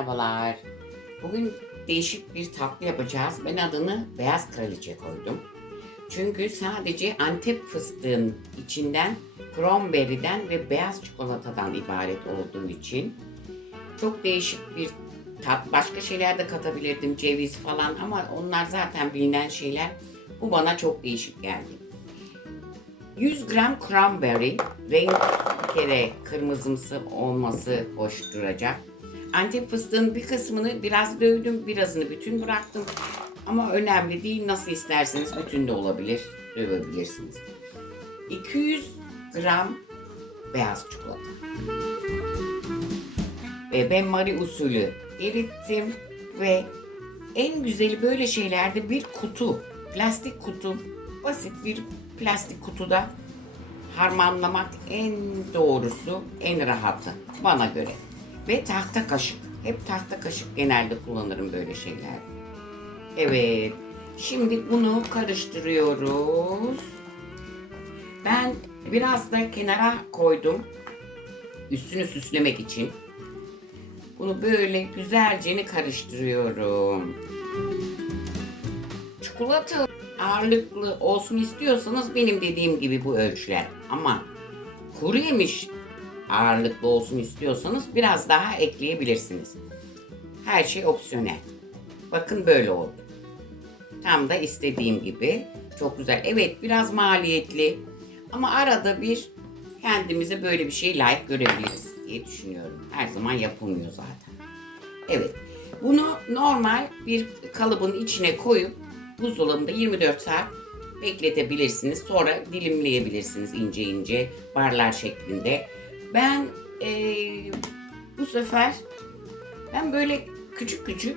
Merhabalar. Bugün değişik bir tatlı yapacağız. Ben adını beyaz kraliçe koydum. Çünkü sadece Antep fıstığın içinden cranberry'den ve beyaz çikolatadan ibaret olduğu için çok değişik bir tat. Başka şeyler de katabilirdim, ceviz falan ama onlar zaten bilinen şeyler. Bu bana çok değişik geldi. 100 gram cranberry, renk kere kırmızımsı olması hoş duracak. Antep fıstığın bir kısmını biraz dövdüm, birazını bütün bıraktım. Ama önemli değil, nasıl isterseniz bütün de olabilir, dövebilirsiniz. 200 gram beyaz çikolata. Ve ben Marie usulü erittim ve en güzeli böyle şeylerde bir kutu, plastik kutu, basit bir plastik kutuda harmanlamak en doğrusu, en rahatı bana göre. Ve tahta kaşık. Hep tahta kaşık genelde kullanırım böyle şeyler. Evet. Şimdi bunu karıştırıyoruz. Ben biraz da kenara koydum. Üstünü süslemek için. Bunu böyle güzelce karıştırıyorum. Çikolata ağırlıklı olsun istiyorsanız benim dediğim gibi bu ölçüler. Ama kuru yemiş ağırlıklı olsun istiyorsanız biraz daha ekleyebilirsiniz. Her şey opsiyonel. Bakın böyle oldu. Tam da istediğim gibi. Çok güzel. Evet biraz maliyetli. Ama arada bir kendimize böyle bir şey layık görebiliriz diye düşünüyorum. Her zaman yapılmıyor zaten. Evet. Bunu normal bir kalıbın içine koyup buzdolabında 24 saat bekletebilirsiniz. Sonra dilimleyebilirsiniz ince ince barlar şeklinde. Ben eee, bu sefer ben böyle küçük küçük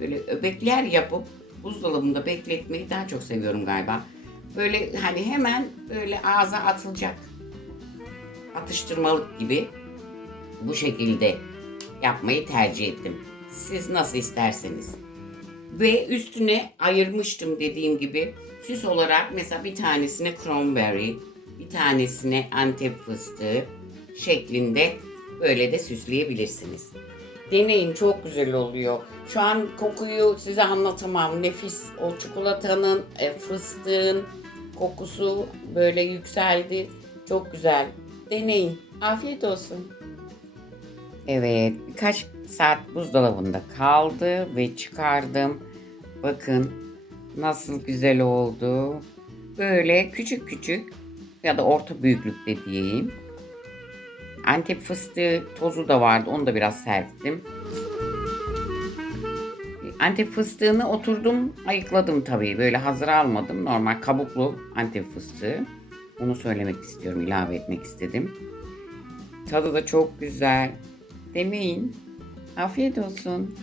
böyle öbekler yapıp buzdolabında bekletmeyi daha çok seviyorum galiba. Böyle hani hemen böyle ağza atılacak atıştırmalık gibi bu şekilde yapmayı tercih ettim. Siz nasıl isterseniz. Ve üstüne ayırmıştım dediğim gibi süs olarak mesela bir tanesine cranberry, bir tanesine antep fıstığı şeklinde böyle de süsleyebilirsiniz. Deneyin çok güzel oluyor. Şu an kokuyu size anlatamam. Nefis o çikolatanın, e, fıstığın kokusu böyle yükseldi. Çok güzel. Deneyin. Afiyet olsun. Evet, birkaç saat buzdolabında kaldı ve çıkardım. Bakın nasıl güzel oldu. Böyle küçük küçük ya da orta büyüklükte diyeyim. Antep fıstığı tozu da vardı. Onu da biraz serptim. Antep fıstığını oturdum, ayıkladım tabii. Böyle hazır almadım. Normal kabuklu Antep fıstığı. Onu söylemek istiyorum, ilave etmek istedim. Tadı da çok güzel. Deneyin. Afiyet olsun.